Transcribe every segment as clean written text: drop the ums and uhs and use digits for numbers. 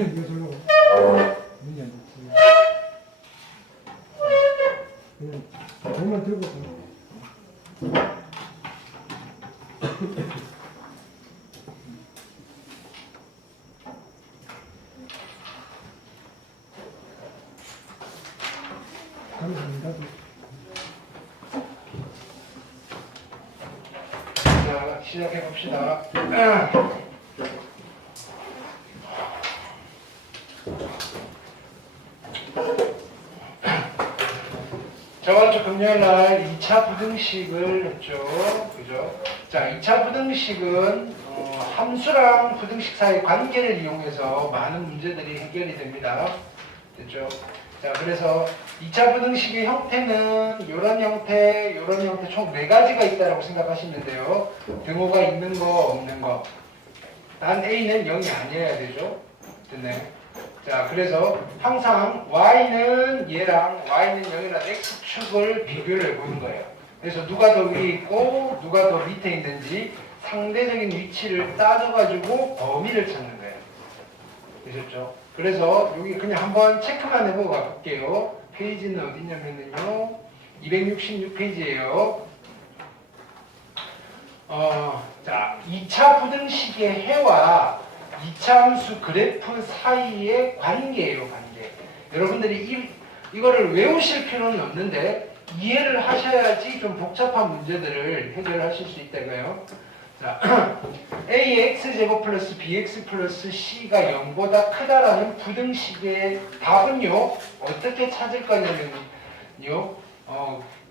이거 저거 눈이 안 좋지. 그냥 볼만 들고 있어. 감사합니다. 자, 시작해 봅시다. 저번 주 금요일날 2차 부등식을 했죠. 그죠? 자, 2차 부등식은 함수랑 부등식 사이의 관계를 이용해서 많은 문제들이 해결이 됩니다. 됐죠? 자, 그래서 2차 부등식의 형태는 이런 형태, 이런 형태 총 4가지가 있다고 생각하시면 돼요. 등호가 있는 거, 없는 거. 단 A는 0이 아니어야 되죠. 됐네. 자, 그래서 항상 Y는 얘랑 Y는 0이라는 X축을 비교를 해보는 거예요. 그래서 누가 더 위에 있고 누가 더 밑에 있는지 상대적인 위치를 따져가지고 범위를 찾는 거예요. 되셨죠? 그래서 여기 그냥 한번 체크만 해보고 가볼게요. 페이지는 어디냐면요. 266페이지예요. 자, 2차 부등식의 해와 2차 함수 그래프 사이의 관계예요, 관계. 여러분들이 이거를 외우실 필요는 없는데 이해를 하셔야지 좀 복잡한 문제들을 해결하실 수 있다고요. 자, ax 제곱 플러스 bx 플러스 c가 0보다 크다라는 부등식의 답은요, 어떻게 찾을 거냐면요,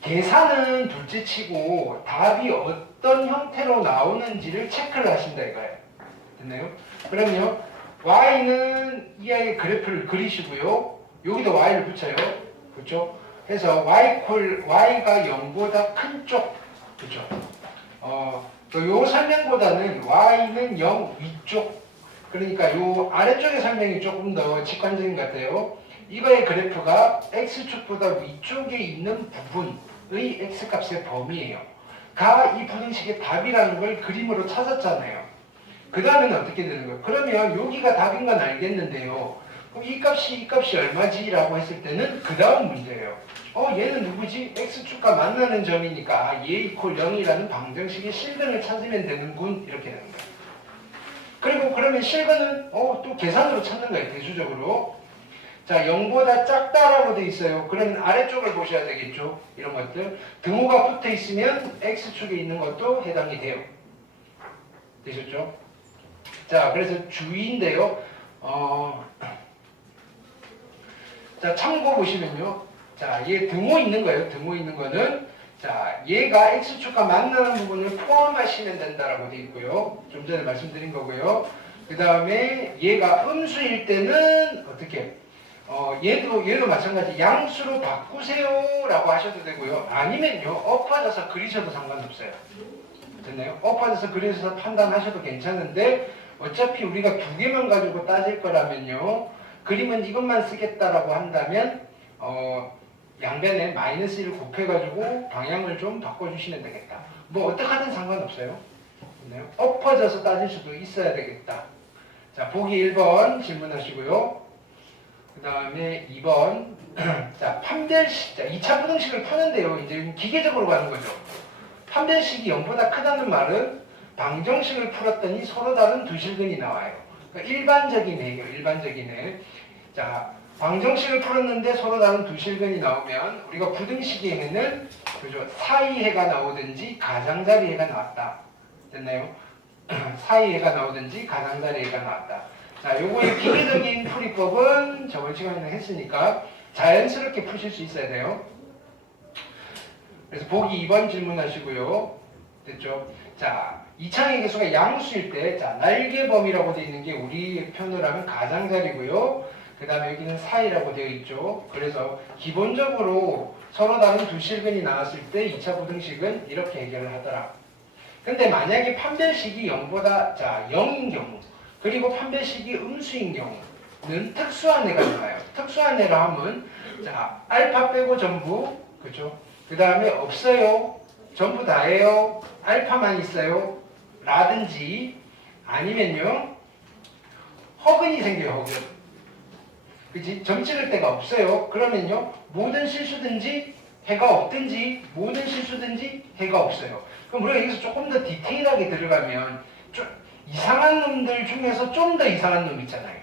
계산은 둘째 치고 답이 어떤 형태로 나오는지를 체크를 하신다 이거예요. 됐나요? 그럼요, y는 이 아이의 그래프를 그리시고요, 여기도 y를 붙여요. 그렇죠? 해서 y가 0보다 큰 쪽, 그렇죠? 요 설명보다는 y는 0 위쪽, 그러니까 요 아래쪽의 설명이 조금 더 직관적인 것 같아요. 이거의 그래프가 x축보다 위쪽에 있는 부분의 x값의 범위예요. 가 이 부등식의 답이라는 걸 그림으로 찾았잖아요. 그 다음에는 어떻게 되는 거예요? 그러면 여기가 답인 건 알겠는데요. 그럼 이 값이 얼마지? 라고 했을 때는 그 다음 문제예요. 얘는 누구지? x축과 만나는 점이니까 얘 이퀄 0이라는 방정식의 실근을 찾으면 되는군. 이렇게 되는 거예요. 그리고 그러면 실근은 또 계산으로 찾는 거예요. 대수적으로. 자, 0보다 작다라고 돼 있어요. 그러면 아래쪽을 보셔야 되겠죠. 이런 것들. 등호가 붙어 있으면 x축에 있는 것도 해당이 돼요. 되셨죠? 자, 그래서 주의인데요. 자, 참고 보시면요. 자, 얘 등호 있는 거예요. 등호 있는 거는, 자, 얘가 x축과 만나는 부분을 포함하시면 된다라고 되어 있고요. 좀 전에 말씀드린 거고요. 그 다음에 얘가 음수일 때는 어떻게? 얘도 마찬가지 양수로 바꾸세요 라고 하셔도 되고요. 아니면요, 엎어져서 그리셔도 상관없어요. 됐나요? 엎어져서 그리셔서 판단하셔도 괜찮은데, 어차피 우리가 2개만 가지고 따질 거라면요, 그림은 이것만 쓰겠다라고 한다면 양변에 마이너스 1을 곱해가지고 방향을 좀 바꿔주시면 되겠다. 뭐 어떻게 하든 상관없어요. 됐나요? 엎어져서 따질 수도 있어야 되겠다. 자, 보기 1번 질문하시고요. 그 다음에 2번 자, 판별식. 자, 2차 부등식을 푸는데요, 이제 기계적으로 가는 거죠. 판별식이 0보다 크다는 말은 방정식을 풀었더니 서로 다른 두 실근이 나와요. 그러니까 일반적인 해결, 일반적인 해. 자, 방정식을 풀었는데 서로 다른 두 실근이 나오면 우리가 부등식의 해는 그죠? 사이해가 나오든지 가장자리 해가 나왔다. 됐나요? 사이해가 나오든지 가장자리 해가 나왔다. 자, 요거의 기계적인 풀이법은 저번 시간에 했으니까 자연스럽게 푸실 수 있어야 돼요. 그래서 보기 2번 질문하시고요. 됐죠? 자, 이창의 개수가 양수일 때, 자, 날개범위라고 되어 있는 게 우리 편으로 하면 가장자리고요. 그 다음에 여기는 사이라고 되어 있죠. 그래서 기본적으로 서로 다른 두 실근이 나왔을 때 2차 부등식은 이렇게 해결을 하더라. 근데 만약에 판별식이 0보다, 자, 0인 경우, 그리고 판별식이 음수인 경우는 특수한 애가 나와요. 특수한 애라 하면, 자, 알파 빼고 전부, 그죠? 그 다음에 없어요. 전부 다예요. 알파만 있어요. 라든지 아니면요, 허근이 생겨요. 허근. 그지? 점 찍을 데가 없어요. 그러면요, 모든 실수든지 해가 없든지 모든 실수든지 해가 없어요. 그럼 우리가 여기서 조금 더 디테일하게 들어가면 좀 이상한 놈들 중에서 좀 더 이상한 놈 있잖아요.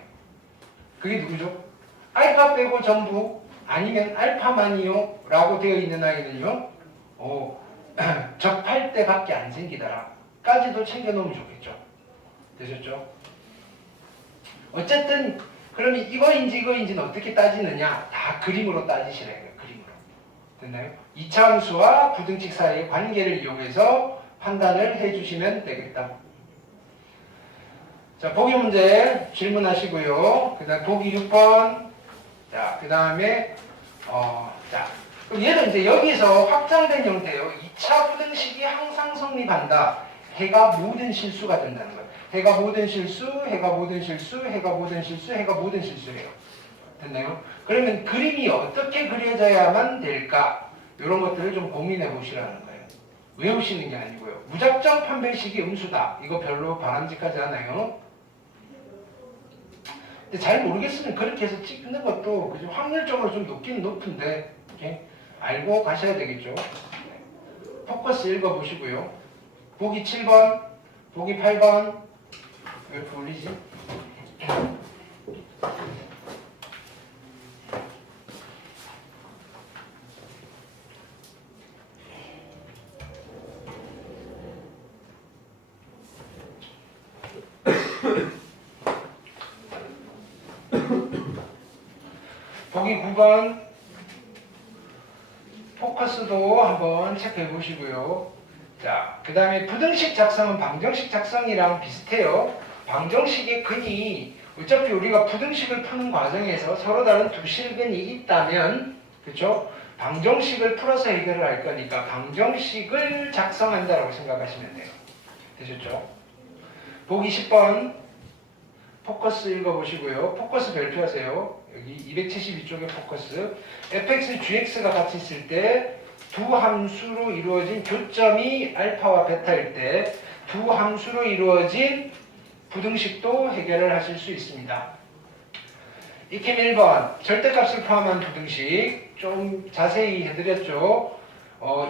그게 누구죠? 알파 빼고 전부 아니면 알파만이요 라고 되어 있는 아이는요, 접할 때밖에 안 생기더라 까지도 챙겨놓으면 좋겠죠. 되셨죠? 어쨌든 그러면 이거인지는 어떻게 따지느냐? 다 그림으로 따지시래요. 그림으로. 됐나요? 이차함수와 부등식 사이의 관계를 이용해서 판단을 해주시면 되겠다. 자, 보기 문제 질문하시고요. 그 다음 보기 6번. 자, 그 다음에 자, 그럼 얘는 이제 여기서 확장된 형태예요. 2차 부등식이 항상 성립한다. 해가 모든 실수가 된다는 거예요. 해가 모든 실수, 해가 모든 실수, 해가 모든 실수, 해가 모든 실수예요. 됐나요? 그러면 그림이 어떻게 그려져야만 될까? 이런 것들을 좀 고민해 보시라는 거예요. 외우시는 게 아니고요. 무작정 판별식이 음수다. 이거 별로 바람직하지 않아요. 근데 잘 모르겠으면 그렇게 해서 찍는 것도 그죠? 확률적으로 좀 높긴 높은데 이렇게 알고 가셔야 되겠죠. 포커스 읽어보시고요. 보기 7번, 보기 8번. 왜 이렇게 올리지? 보기 9번 포커스도 한번 체크해 보시고요. 자, 그 다음에 부등식 작성은 방정식 작성이랑 비슷해요. 방정식의 근이 어차피 우리가 부등식을 푸는 과정에서 서로 다른 두 실근이 있다면 그렇죠? 방정식을 풀어서 해결을 할 거니까 방정식을 작성한다라고 생각하시면 돼요. 되셨죠? 보기 10번 포커스 읽어보시고요. 포커스 별표하세요. 여기 272쪽에 포커스. fx, gx가 같이 있을 때 두 함수로 이루어진 교점이 알파와 베타일 때 두 함수로 이루어진 부등식도 해결을 하실 수 있습니다. 익힘 1번 절대값을 포함한 부등식 좀 자세히 해드렸죠.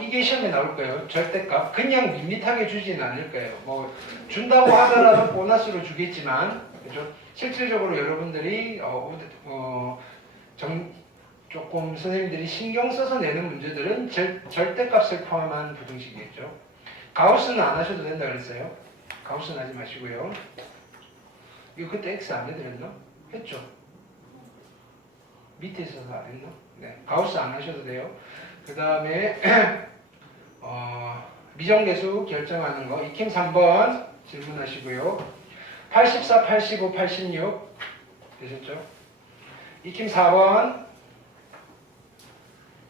이게 시험에 나올 거예요. 절대값 그냥 밋밋하게 주지는 않을 거예요. 뭐 준다고 하더라도 보너스로 주겠지만 그죠? 실질적으로 여러분들이 조금 선생님들이 신경 써서 내는 문제들은 절대값을 포함한 부등식이겠죠. 가우스는 안 하셔도 된다 그랬어요. 가우스는 하지 마시고요. 이거 그때 X 안 해드렸나? 했죠. 밑에 있어서 안 했나? 네, 가우스 안 하셔도 돼요. 그 다음에 미정계수 결정하는 거 익힘 3번 질문하시고요. 84, 85, 86 되셨죠? 익힘 4번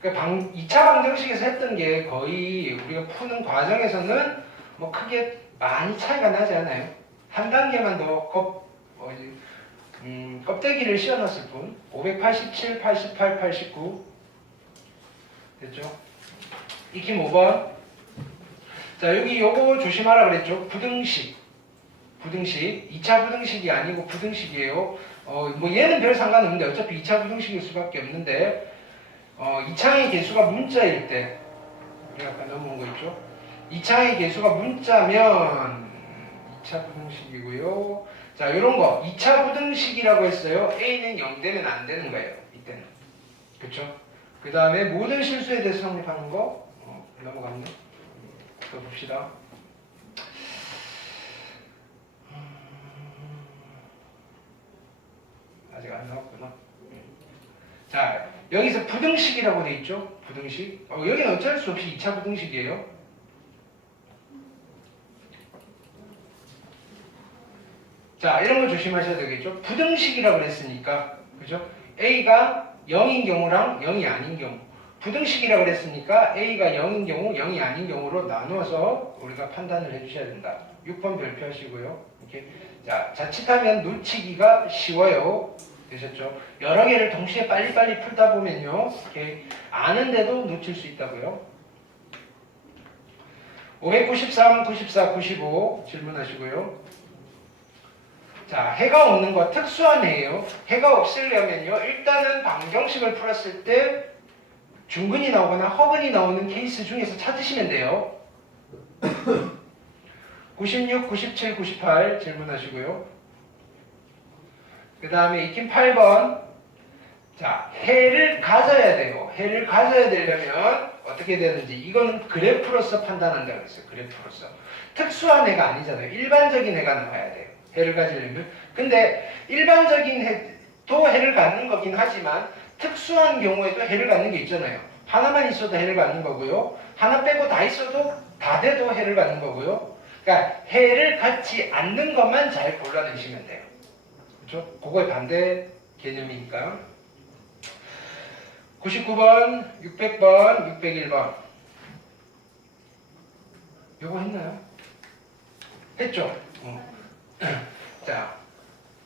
2차 방정식에서 했던 게 거의 우리가 푸는 과정에서는 뭐 크게 많이 차이가 나지 않아요. 한 단계만 더 껍데기를 씌워놨을 뿐. 587, 88, 89 됐죠? 익힘 5번. 자, 여기 요거 조심하라 그랬죠? 부등식 2차 부등식이 아니고 부등식이에요. 뭐 얘는 별 상관없는데 어차피 2차 부등식일 수밖에 없는데 2차의 개수가 문자일 때 우리가 아까 넘어온 거 있죠? 2차의 개수가 문자면 2차 부등식이고요. 자, 이런 거 2차 부등식이라고 했어요. A는 0되면 안 되는 거예요. 이때는. 그쵸? 그 다음에 모든 실수에 대해서 성립하는 거 넘어갔네. 또 봅시다. 아직 안 나왔구나. 자, 여기서 부등식이라고 돼 있죠? 부등식. 여기는 어쩔 수 없이 2차 부등식이에요. 자, 이런 거 조심하셔야 되겠죠? 부등식이라고 그랬으니까, 그죠? A가 0인 경우랑 0이 아닌 경우. 부등식이라고 그랬으니까 A가 0인 경우, 0이 아닌 경우로 나누어서 우리가 판단을 해주셔야 된다. 6번 별표하시고요. 이렇게. 자, 자칫하면 놓치기가 쉬워요. 되셨죠? 여러 개를 동시에 빨리빨리 풀다 보면요. 이렇게 아는데도 놓칠 수 있다고요. 593, 94, 95 질문하시고요. 자, 해가 없는 거 특수한 해예요. 해가 없으려면요. 일단은 방정식을 풀었을 때 중근이 나오거나 허근이 나오는 케이스 중에서 찾으시면 돼요. 96, 97, 98 질문하시고요. 그 다음에 익힌 8번. 자, 해를 가져야 돼요. 해를 가져야 되려면 어떻게 되는지. 이거는 그래프로서 판단한다고 했어요. 그래프로서. 특수한 해가 아니잖아요. 일반적인 해가 나와야 돼요. 해를 가지려면. 근데 일반적인 해도 해를 갖는 거긴 하지만 특수한 경우에도 해를 갖는 게 있잖아요. 하나만 있어도 해를 갖는 거고요. 하나 빼고 다 있어도 다 돼도 해를 갖는 거고요. 그러니까 해를 갖지 않는 것만 잘 골라내시면 돼요. 그렇죠? 그거의 반대 개념이니까. 99번, 600번, 601번. 요거 했나요? 했죠? 자,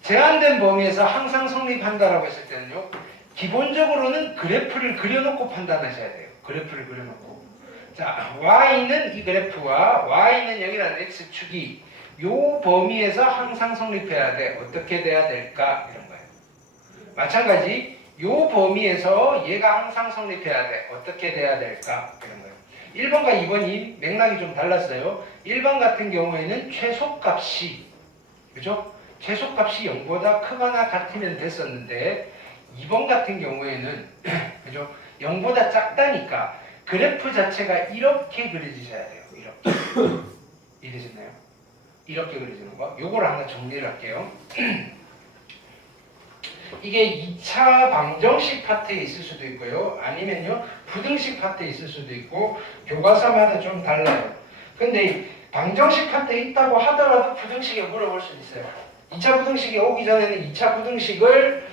제한된 범위에서 항상 성립한다라고 했을 때는요. 기본적으로는 그래프를 그려놓고 판단하셔야 돼요. 그래프를 그려놓고. 자, y는 이 그래프와 y는 여기라는 x축이 요 범위에서 항상 성립해야 돼. 어떻게 돼야 될까? 이런 거예요. 마찬가지 요 범위에서 얘가 항상 성립해야 돼. 어떻게 돼야 될까? 이런 거예요. 1번과 2번이 맥락이 좀 달랐어요. 1번 같은 경우에는 최소값이 그죠? 최소값이 0보다 크거나 같으면 됐었는데 2번 같은 경우에는 그죠? 0보다 작다니까 그래프 자체가 이렇게 그려지셔야 돼요. 이렇게. 이해되셨나요? 이렇게 그려지는 거. 요거를 하나 정리를 할게요. 이게 2차 방정식 파트에 있을 수도 있고요. 아니면요. 부등식 파트에 있을 수도 있고 교과서마다 좀 달라요. 근데 방정식 파트에 있다고 하더라도 부등식에 물어볼 수 있어요. 2차 부등식이 오기 전에는 2차 부등식을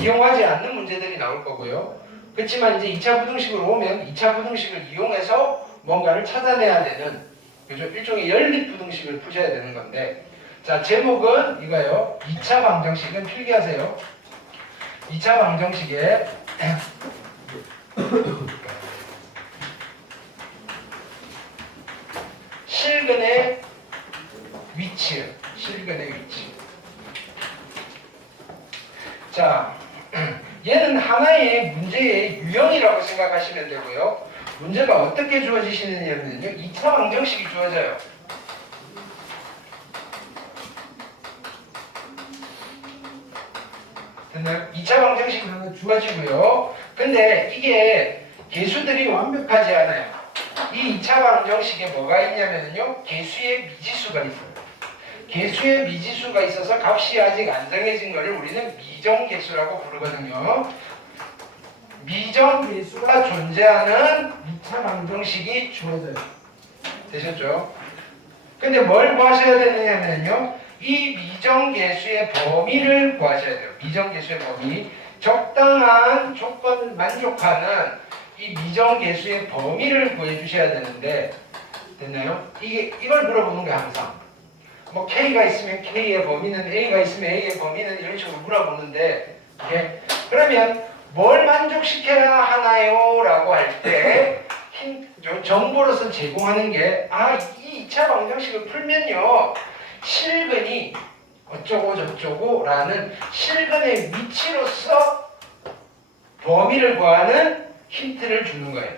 이용하지 않는 문제들이 나올 거고요. 그렇지만 이제 2차 부등식으로 오면 2차 부등식을 이용해서 뭔가를 찾아내야 되는 그죠? 일종의 연립 부등식을 푸셔야 되는 건데 자 제목은 이거예요. 2차 방정식은 필기하세요. 2차 방정식에 실근의 위치 실근의 위치 자 얘는 하나의 문제의 유형이라고 생각하시면 되고요. 문제가 어떻게 주어지시느냐면요. 2차 방정식이 주어져요. 됐나요? 2차 방정식이 하나 주어지고요. 근데 이게 개수들이 완벽하지 않아요. 이 2차 방정식에 뭐가 있냐면요. 개수의 미지수가 있어요. 개수의 미지수가 있어서 값이 아직 안 정해진 것을 우리는 미정개수라고 부르거든요. 미정개수가 존재하는 2차 방정식이 주어져요. 되셨죠? 근데 뭘 구하셔야 되느냐면요. 이 미정계수의 범위를 구하셔야 돼요. 미정계수의 범위. 적당한 조건을 만족하는 이 미정계수의 범위를 구해주셔야 되는데 됐나요? 이걸 물어보는 거예요. 항상. 뭐 K가 있으면 K의 범위는 A가 있으면 A의 범위는 이런 식으로 물어보는데 예? 그러면 뭘 만족시켜야 하나요? 라고 할 때 정보로서 제공하는 게 이 2차 방정식을 풀면요. 실근이 어쩌고 저쩌고 라는 실근의 위치로서 범위를 구하는 힌트를 주는 거예요.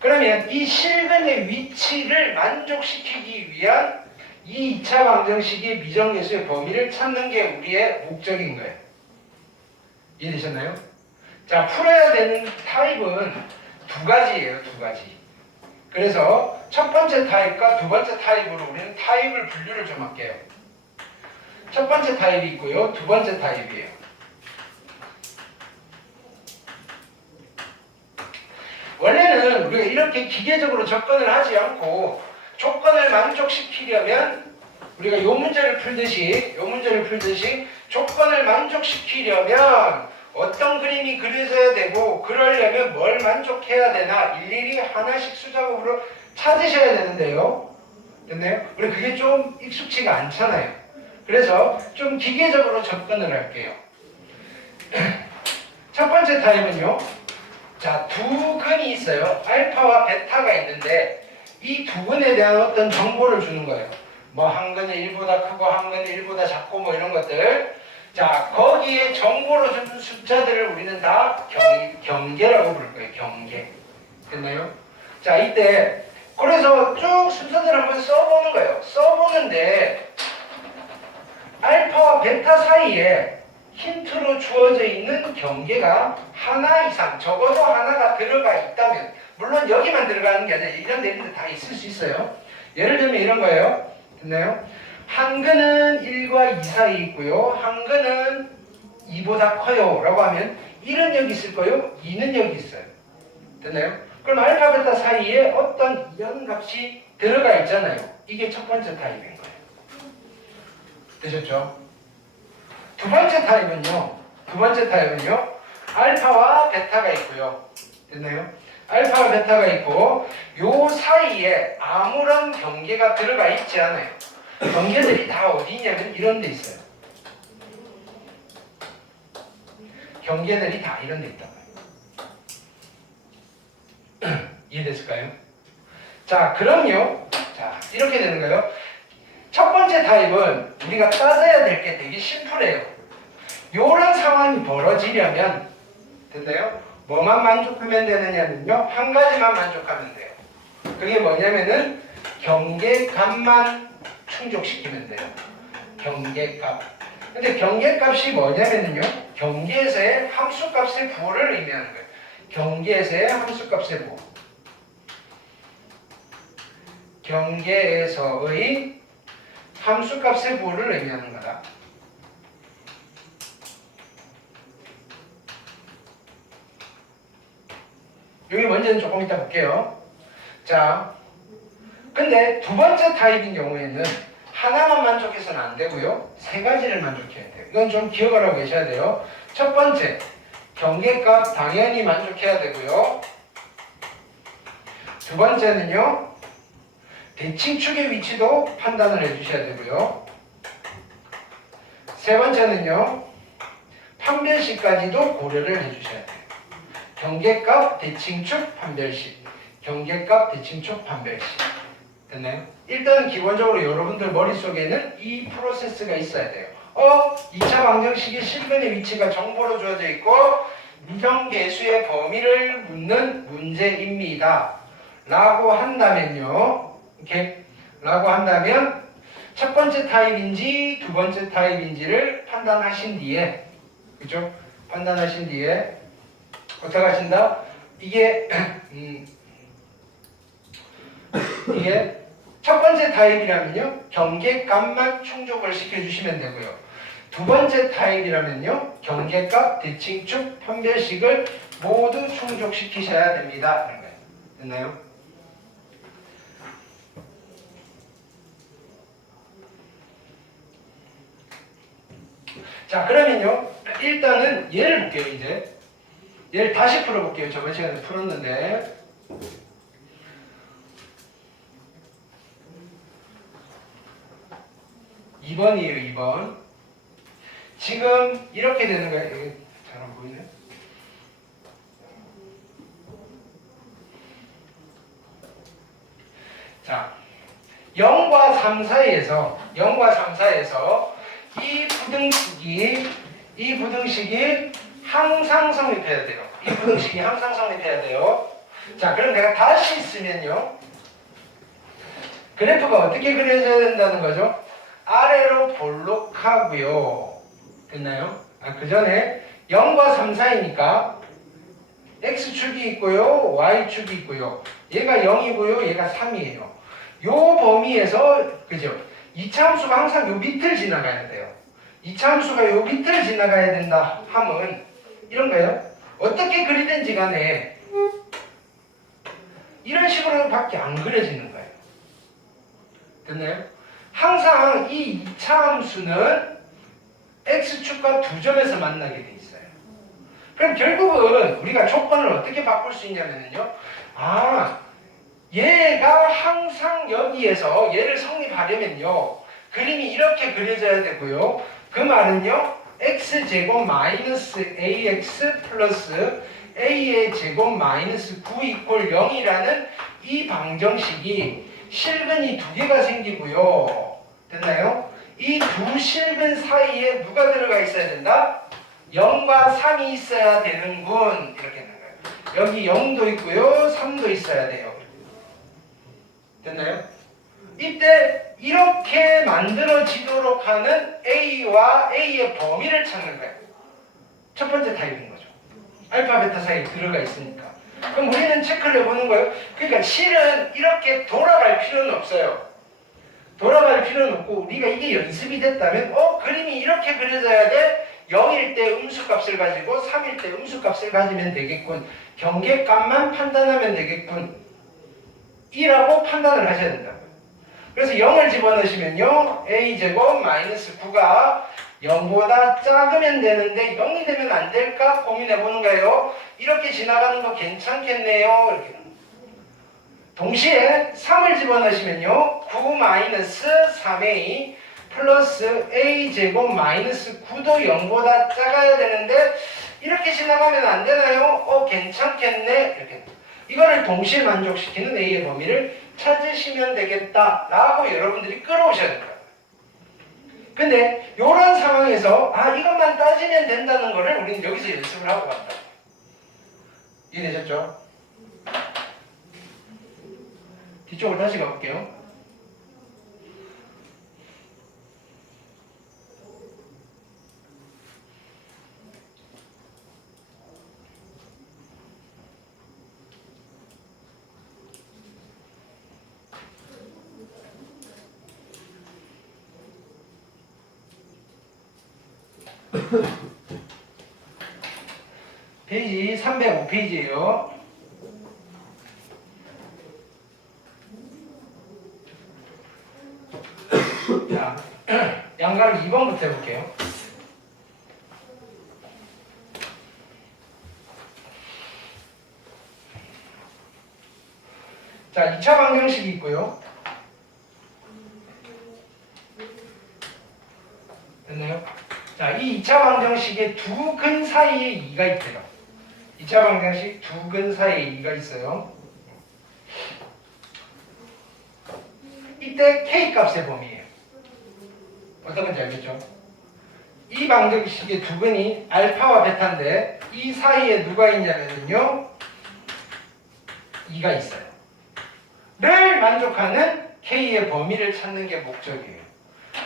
그러면 이 실근의 위치를 만족시키기 위한 이 2차 방정식의 미정계수의 범위를 찾는 게 우리의 목적인 거예요. 이해되셨나요? 자, 풀어야 되는 타입은 두 가지예요. 두 가지. 그래서 첫 번째 타입과 두 번째 타입으로 우리는 타입을 분류를 좀 할게요. 첫 번째 타입이 있고요. 두 번째 타입이에요. 원래는 우리가 이렇게 기계적으로 접근을 하지 않고 조건을 만족시키려면 우리가 요 문제를 풀듯이 조건을 만족시키려면 어떤 그림이 그려져야 되고 그러려면 뭘 만족해야 되나 일일이 하나씩 수작업으로 찾으셔야 되는데요. 됐나요? 우리 그게 좀 익숙치가 않잖아요. 그래서 좀 기계적으로 접근을 할게요. 첫 번째 타입은요. 자, 두 근이 있어요. 알파와 베타가 있는데 이 두 근에 대한 어떤 정보를 주는 거예요. 뭐 한 근은 1보다 크고 한 근은 1보다 작고 뭐 이런 것들. 자, 거기에 정보로 주는 숫자들을 우리는 다 경계라고 부를 거예요. 경계. 됐나요? 자, 이때 그래서 쭉 순서대로 한번 써보는 거예요. 써보는데 알파와 베타 사이에 힌트로 주어져 있는 경계가 하나 이상, 적어도 하나가 들어가 있다면, 물론 여기만 들어가는 게 아니라 이런 데는 다 있을 수 있어요. 예를 들면 이런 거예요. 됐나요? 한 근은 1과 2 사이에 있고요. 한 근은 2보다 커요. 라고 하면 1은 여기 있을 거예요. 2는 여기 있어요. 됐나요? 그럼 알파, 베타 사이에 어떤 연값이 들어가 있잖아요. 이게 첫 번째 타입인 거예요. 되셨죠? 두 번째 타입은요. 알파와 베타가 있고요. 됐나요? 알파와 베타가 있고 요 사이에 아무런 경계가 들어가 있지 않아요. 경계들이 다 어디 있냐면 이런 데 있어요. 경계들이 다 이런 데 있다고요. 이해됐을까요? 자, 그럼요. 자, 이렇게 되는 거예요. 첫 번째 타입은 우리가 따져야 될 게 되게 심플해요. 요런 상황이 벌어지려면, 됐나요? 뭐만 만족하면 되느냐면요. 한 가지만 만족하면 돼요. 그게 뭐냐면은 경계값만 충족시키면 돼요. 경계값. 근데 경계값이 뭐냐면요. 경계에서의 함수값의 부호를 의미하는 거예요. 경계에서의 함수값의 부호. 경계에서의 함수값의 부호를 의미하는 거다. 여기 먼저는 조금 이따 볼게요. 자, 근데 두 번째 타입인 경우에는 하나만 만족해서는 안 되고요. 세 가지를 만족해야 돼요. 이건 좀 기억을 하고 계셔야 돼요. 첫 번째, 경계값 당연히 만족해야 되고요. 두 번째는요, 대칭축의 위치도 판단을 해주셔야 되고요. 세 번째는요, 판별식까지도 고려를 해주셔야 돼요. 경계값, 대칭축, 판별식. 경계값, 대칭축, 판별식. 됐나요? 일단 기본적으로 여러분들 머릿속에는 이 프로세스가 있어야 돼요. 2차 방정식의 실근의 위치가 정보로 주어져 있고 미정계수의 범위를 묻는 문제입니다. 라고 한다면요. 이렇게 라고 한다면 첫 번째 타입인지 두 번째 타입인지를 판단하신 뒤에, 그죠? 판단하신 뒤에 어떻게 하신다? 이게 첫 번째 타입이라면요, 경계값만 충족을 시켜주시면 되고요. 두 번째 타입이라면요, 경계값, 대칭축, 판별식을 모두 충족시키셔야 됩니다. 이런 거예요. 됐나요? 자, 그러면요, 일단은 예를 볼게요. 이제 얘를 다시 풀어볼게요. 저번 시간에 풀었는데 2번이에요. 2번. 지금 이렇게 되는 거예요. 이게 잘 안 보이네. 자, 0과 3 사이에서 이 부등식이 항상 성립해야 돼요. 이 부등식이 항상 성립해야 돼요. 자, 그럼 내가 다시 쓰면요. 그래프가 어떻게 그려져야 된다는 거죠? 아래로 볼록하고요. 됐나요? 그 전에 0과 3 사이니까 x축이 있고요. y축이 있고요. 얘가 0이고요. 얘가 3이에요. 요 범위에서, 그죠? 2차 함수가 항상 요 밑을 지나가야 돼요. 2차 함수가 요 밑을 지나가야 된다 함은 이런 거예요. 어떻게 그리든지 간에 이런 식으로 밖에 안 그려지는 거예요. 됐나요? 항상 이 2차 함수는 x축과 두 점에서 만나게 돼 있어요. 그럼 결국은 우리가 조건을 어떻게 바꿀 수 있냐면요. 얘가 항상 여기에서 얘를 성립하려면요. 그림이 이렇게 그려져야 되고요. 그 말은요. x제곱 마이너스 ax 플러스 a의 제곱 마이너스 9 이퀄 0이라는 이 방정식이 실근이 두 개가 생기고요. 됐나요? 이 두 실근 사이에 누가 들어가 있어야 된다? 0과 3이 있어야 되는군. 이렇게 되는 거예요. 여기 0도 있고요. 3도 있어야 돼요. 됐나요? 이때 이렇게 만들어지도록 하는 A와 A의 범위를 찾는 거예요. 첫 번째 타입인 거죠. 알파, 베타 사이에 들어가 있으니까. 그럼 우리는 체크를 해보는 거예요. 그러니까 실은 이렇게 돌아갈 필요는 없어요. 돌아갈 필요는 없고 우리가 이게 연습이 됐다면 그림이 이렇게 그려져야 돼. 0일 때 음수값을 가지고 3일 때 음수값을 가지면 되겠군. 경계값만 판단하면 되겠군. 이라고 판단을 하셔야 된다고요. 그래서 0을 집어넣으시면요. a제곱 마이너스 9가 0보다 작으면 되는데 0이 되면 안 될까 고민해보는 거예요. 이렇게 지나가는 거 괜찮겠네요. 이렇게. 동시에 3을 집어넣으시면요. 9 마이너스 3a 플러스 a제곱 마이너스 9도 0보다 작아야 되는데 이렇게 지나가면 안 되나요? 괜찮겠네. 이렇게. 이거를 동시에 만족시키는 a의 범위를 찾으시면 되겠다라고 여러분들이 끌어오셔야 됩니다. 근데 이런 상황에서 이것만 따지면 된다는 거를 우리는 여기서 연습을 하고 간다. 이해되셨죠? 뒤쪽으로 다시 가볼게요. 페이지 305페이지예요. 자, 양가를 2번부터 해볼게요. 자, 2차 방정식이 있고요. 됐나요? 자, 이 2차 방정식에 두 근 사이에 2가 있대요. 2차 방정식 두 근 사이에 2가 있어요. 이때 K 값의 범위예요. 어떤 건지 알겠죠? 이 방정식의 두 근이 알파와 베타인데 이 사이에 누가 있냐면요. 2가 있어요. 를 만족하는 K의 범위를 찾는 게 목적이에요.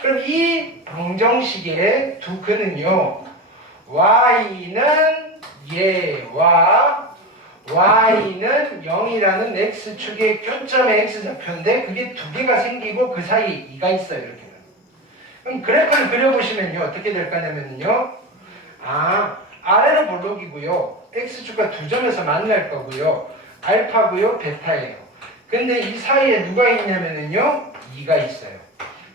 그럼 이 방정식의 두 근은요. y는 얘와 y는 0이라는 x축의 교점의 x좌표인데 그게 두 개가 생기고 그 사이에 2가 있어요. 이렇게. 그럼 그래프를 그려보시면요. 어떻게 될 거냐면요. 아래는 볼록이고요. x축과 두 점에서 만날 거고요. 알파고요. 베타예요. 근데 이 사이에 누가 있냐면요. 2가 있어요.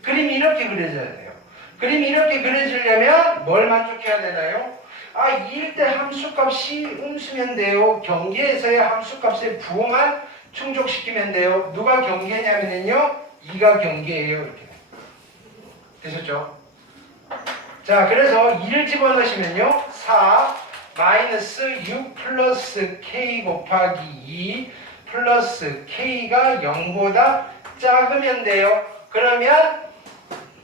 그림이 이렇게 그려져야 돼요. 그림이 이렇게 그려지려면 뭘 만족해야 되나요? 2일 때 함수값이 음수면 돼요. 경계에서의 함수값의 부호만 충족시키면 돼요. 누가 경계냐면요. 2가 경계예요. 이렇게. 되셨죠? 자, 그래서 2를 집어넣으시면요. 4 마이너스 6 플러스 k 곱하기 2 플러스 k가 0보다 작으면 돼요. 그러면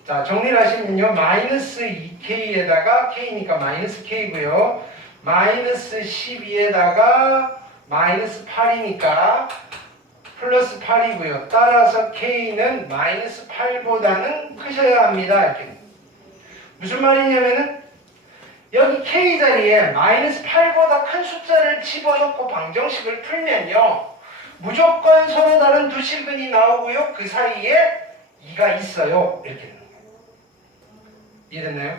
자, 정리를 하시면요. 마이너스 2k에다가 k니까 마이너스 k고요. 마이너스 12에다가 마이너스 8이니까 플러스 8이고요. 따라서 k는 마이너스 8보다는 크셔야 합니다. 이렇게. 무슨 말이냐면은 여기 k 자리에 마이너스 8보다 큰 숫자를 집어넣고 방정식을 풀면요. 무조건 서로 다른 두 실근이 나오고요. 그 사이에 2가 있어요. 이렇게 되는 거예요. 이해됐나요?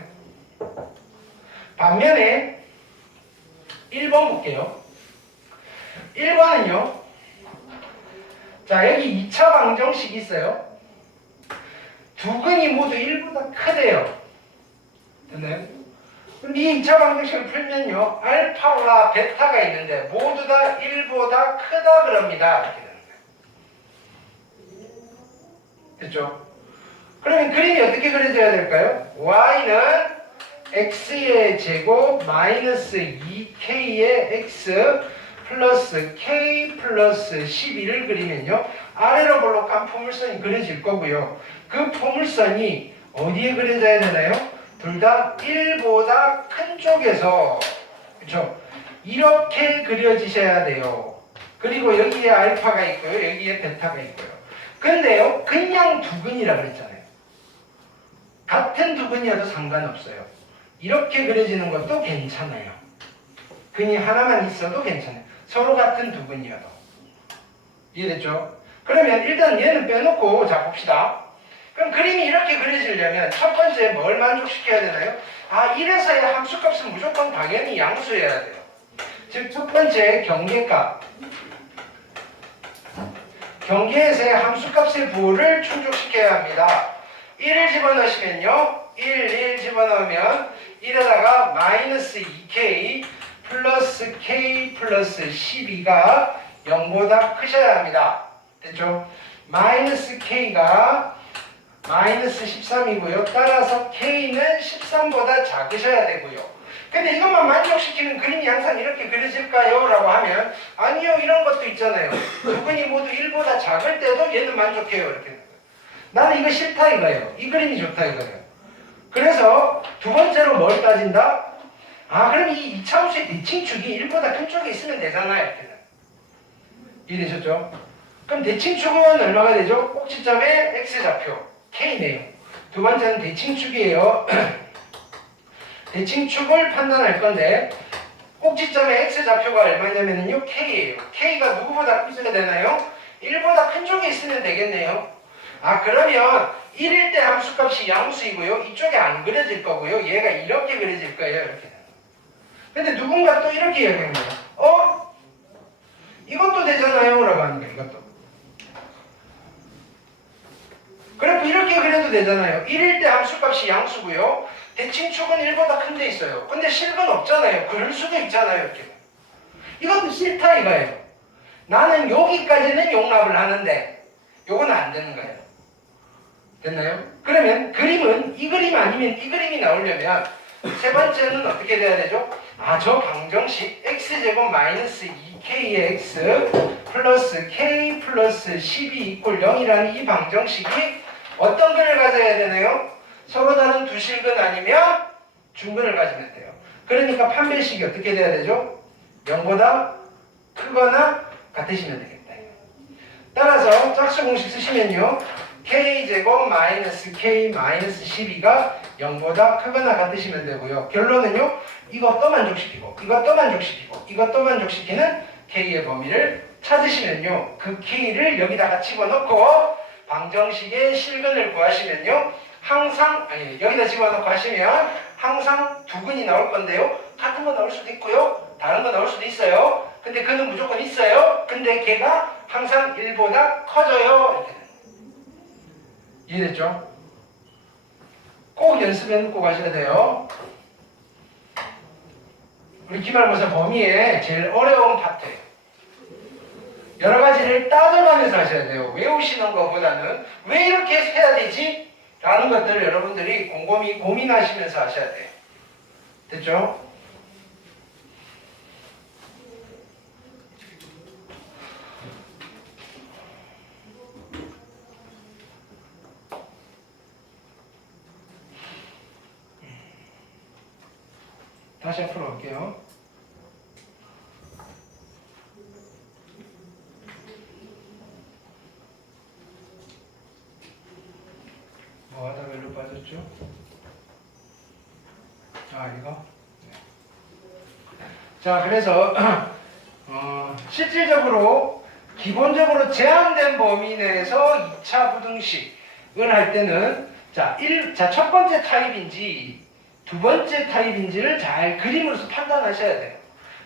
반면에 1번 볼게요. 1번은요. 자, 여기 2차 방정식이 있어요. 두 근이 모두 1보다 크대요. 됐나요? 그럼 이 2차 방정식을 풀면요. 알파와 베타가 있는데 모두 다 1보다 크다 그럽니다. 이렇게 되는 거예요. 됐죠? 그러면 그림이 어떻게 그려져야 될까요? y는 x의 제곱 마이너스 2k의 x 플러스 K 플러스 12를 그리면요. 아래로 볼록한 포물선이 그려질 거고요. 그 포물선이 어디에 그려져야 되나요? 둘 다 1보다 큰 쪽에서, 그쵸? 이렇게 그려지셔야 돼요. 그리고 여기에 알파가 있고요. 여기에 베타가 있고요. 근데요, 그냥 두근이라 그랬잖아요. 같은 두근이어도 상관없어요. 이렇게 그려지는 것도 괜찮아요. 근이 하나만 있어도 괜찮아요. 서로 같은 두근이어도. 이해됐죠? 그러면 일단 얘는 빼놓고 자 봅시다. 그럼 그림이 이렇게 그려지려면 첫 번째 뭘 만족시켜야 되나요? 아, 이래서의 함수값은 무조건 당연히 양수여야 돼요. 즉 첫 번째 경계값. 경계에서의 함수값의 부호를 충족시켜야 합니다. 1을 집어넣으시면요. 1 집어넣으면 1에다가 마이너스 2k 플러스 k 플러스 12가 0보다 크셔야 합니다. 됐죠? 마이너스 k가 마이너스 13이고요. 따라서 k는 13보다 작으셔야 되고요. 근데 이것만 만족시키는 그림이 항상 이렇게 그려질까요? 라고 하면 아니요. 이런 것도 있잖아요. 두근이 모두 1보다 작을 때도 얘는 만족해요. 이렇게. 나는 이거 싫다 이거예요. 이 그림이 좋다 이거예요. 그래서 두 번째로 뭘 따진다? 아, 그럼 이 이차함수의 대칭축이 1보다 큰 쪽에 있으면 되잖아요. 이렇게는. 이해되셨죠? 그럼 대칭축은 얼마가 되죠? 꼭지점의 x좌표 k네요. 두 번째는 대칭축이에요. 대칭축을 판단할 건데 꼭지점의 x좌표가 얼마냐면요 k예요. k가 누구보다 크셔야 되나요? 1보다 큰 쪽에 있으면 되겠네요. 아, 그러면 1일 때 함수값이 양수이고요. 이쪽에 안 그려질 거고요. 얘가 이렇게 그려질 거예요. 이렇게. 근데 누군가 또 이렇게 이야기하는 거예요. 이것도 되잖아요. 라고 하는 거예요. 이것도. 그래프 이렇게 그려도 되잖아요. 1일 때 함수값이 양수고요. 대칭축은 1보다 큰 데 있어요. 근데 실근 없잖아요. 그럴 수도 있잖아요. 이렇게. 이것도 싫다 이거예요. 나는 여기까지는 용납을 하는데 요건 안 되는 거예요. 됐나요? 그러면 그림은 이 그림 아니면 이 그림이 나오려면 세 번째는 어떻게 돼야 되죠? 아, 저 방정식 x제곱 마이너스 2k의 x 플러스 k 플러스 12 이꼴 0이라는 이 방정식이 어떤 근을 가져야 되나요? 서로 다른 두 실근 아니면 중근을 가지면 돼요. 그러니까 판별식이 어떻게 돼야 되죠? 0보다 크거나 같으시면 되겠다. 따라서 짝수 공식 쓰시면요. k제곱 마이너스 k 마이너스 12가 0보다 크거나 같으시면 되고요. 결론은요. 이것도 만족시키고 이것도 만족시키고 이것도 만족시키는 k의 범위를 찾으시면요. 그 k를 여기다가 집어넣고 방정식의 실근을 구하시면요. 항상 여기다 집어넣고 하시면 항상 두근이 나올 건데요. 같은 거 나올 수도 있고요. 다른 거 나올 수도 있어요. 근데 그는 무조건 있어요. 근데 걔가 항상 1보다 커져요. 이렇게. 이해됐죠? 꼭 연습해놓고 가셔야 돼요. 우리 기말고사 범위에 제일 어려운 파트예요. 여러 가지를 따져가면서 하셔야 돼요. 외우시는 것보다는 왜 이렇게 해야 되지? 라는 것들을 여러분들이 곰곰이 고민하시면서 하셔야 돼요. 됐죠? 다시 앞으로 갈게요. 뭐 하다 별로 빠졌죠? 아, 이거? 네. 자, 그래서 실질적으로 기본적으로 제한된 범위 내에서 2차 부등식을 할 때는 자, 첫 번째 타입인지 두 번째 타입인지를 잘 그림으로서 판단하셔야 돼요.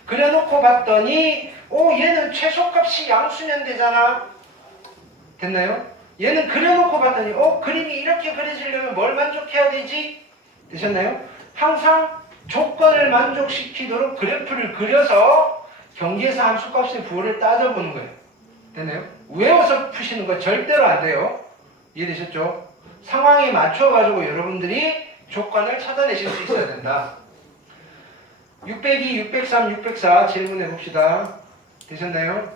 그려놓고 봤더니 얘는 최소값이 양수면 되잖아. 됐나요? 얘는 그려놓고 봤더니 그림이 이렇게 그려지려면 뭘 만족해야 되지? 되셨나요? 항상 조건을 만족시키도록 그래프를 그려서 경계에서 함수값의 부호를 따져보는 거예요. 됐나요? 외워서 푸시는 거 절대로 안 돼요. 이해되셨죠? 상황에 맞춰가지고 여러분들이 조건을 찾아내실 수 있어야 된다. 602, 603, 604 질문해 봅시다. 되셨나요?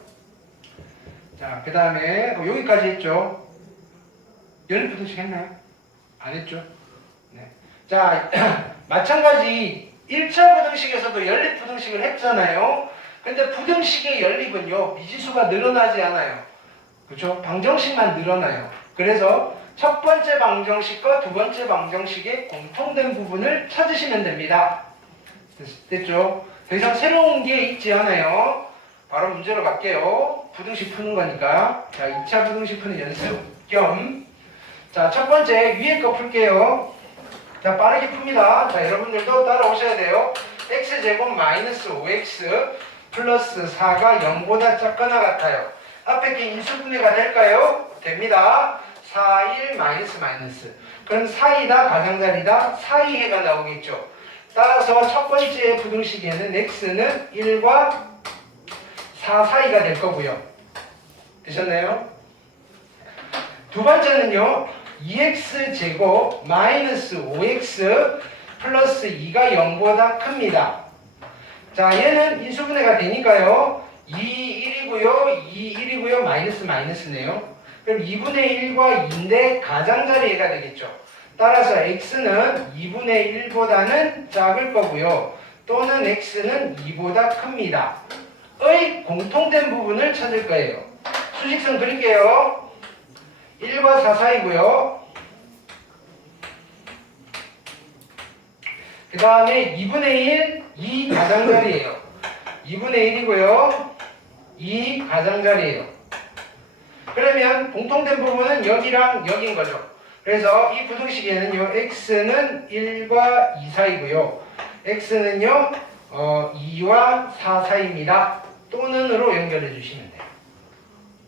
자, 그 다음에 여기까지 했죠? 연립부등식 했나요? 안 했죠? 네. 자, 마찬가지 1차 부등식에서도 연립부등식을 했잖아요. 근데 부등식의 연립은요, 미지수가 늘어나지 않아요. 그렇죠? 방정식만 늘어나요. 그래서 첫 번째 방정식과 두 번째 방정식의 공통된 부분을 찾으시면 됩니다. 됐죠? 더 이상 새로운 게 있지 않아요. 바로 문제로 갈게요. 부등식 푸는 거니까. 자, 2차 부등식 푸는 연습 겸. 자, 첫 번째 위에 거 풀게요. 자, 빠르게 풉니다. 자, 여러분들도 따라오셔야 돼요. x제곱 마이너스 5x 플러스 4가 0보다 작거나 같아요. 앞에 게 인수분해가 될까요? 됩니다. 4, 1, 마이너스 마이너스. 그럼 사이다, 가장자리다, 사이해가 나오겠죠. 따라서 첫 번째 부등식에는 x는 1과 4 사이가 될 거고요. 되셨나요? 두 번째는요. 2x제곱 마이너스 5x 플러스 2가 0보다 큽니다. 자, 얘는 인수분해가 되니까요. 2, 1이고요. 2, 1이고요. 마이너스 마이너스네요. 그럼 2분의 1과 2인데 가장자리가 되겠죠. 따라서 x는 2분의 1보다는 작을 거고요. 또는 x는 2보다 큽니다. 의 공통된 부분을 찾을 거예요. 수직선 그릴게요. 1과 4 사이고요. 그 다음에 2분의 1, 2 가장자리예요. 2분의 1이고요. 2 가장자리예요. 그러면 공통된 부분은 여기랑 여기인 거죠. 그래서 이 부등식에는요. x는 1과 2 사이고요. x는요. 2와 4 사이입니다. 또는으로 연결해 주시면 돼요.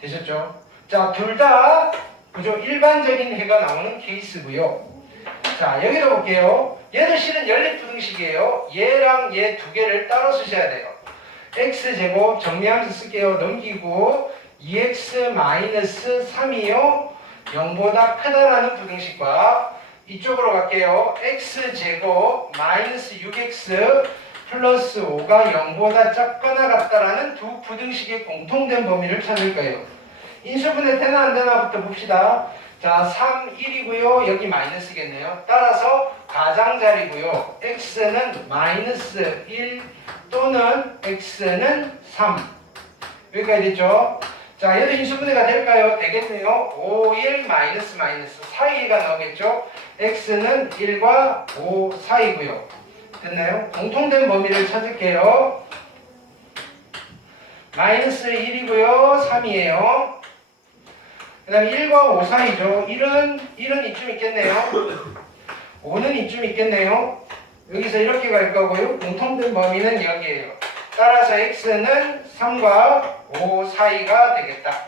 되셨죠? 자, 둘 다 그죠? 일반적인 해가 나오는 케이스고요. 자, 여기도 볼게요. 얘도 실은 연립부등식이에요. 얘랑 얘 두 개를 따로 쓰셔야 돼요. x제곱 정리하면서 쓸게요. 넘기고 2x-3이요. 0보다 크다라는 부등식과 이쪽으로 갈게요. x제곱 마이너스 6x 플러스 5가 0보다 작거나 같다라는 두 부등식의 공통된 범위를 찾을 거예요. 인수분해 되나 안 되나부터 봅시다. 자, 3, 1이고요. 여기 마이너스겠네요. 따라서 가장자리고요. x는 마이너스 1 또는 x는 3. 여기까지 됐죠? 자, 얘도 인수분해가 될까요? 되겠네요. 5, 1, 마이너스 마이너스 사이가 나오겠죠? x는 1과 5 사이고요. 됐나요? 공통된 범위를 찾을게요. 마이너스 1이고요. 3이에요. 그 다음에 1과 5 사이죠. 1은 이쯤 있겠네요. 5는 이쯤 있겠네요. 여기서 이렇게 갈 거고요. 공통된 범위는 여기에요. 따라서 x는 3과 5 사이가 되겠다.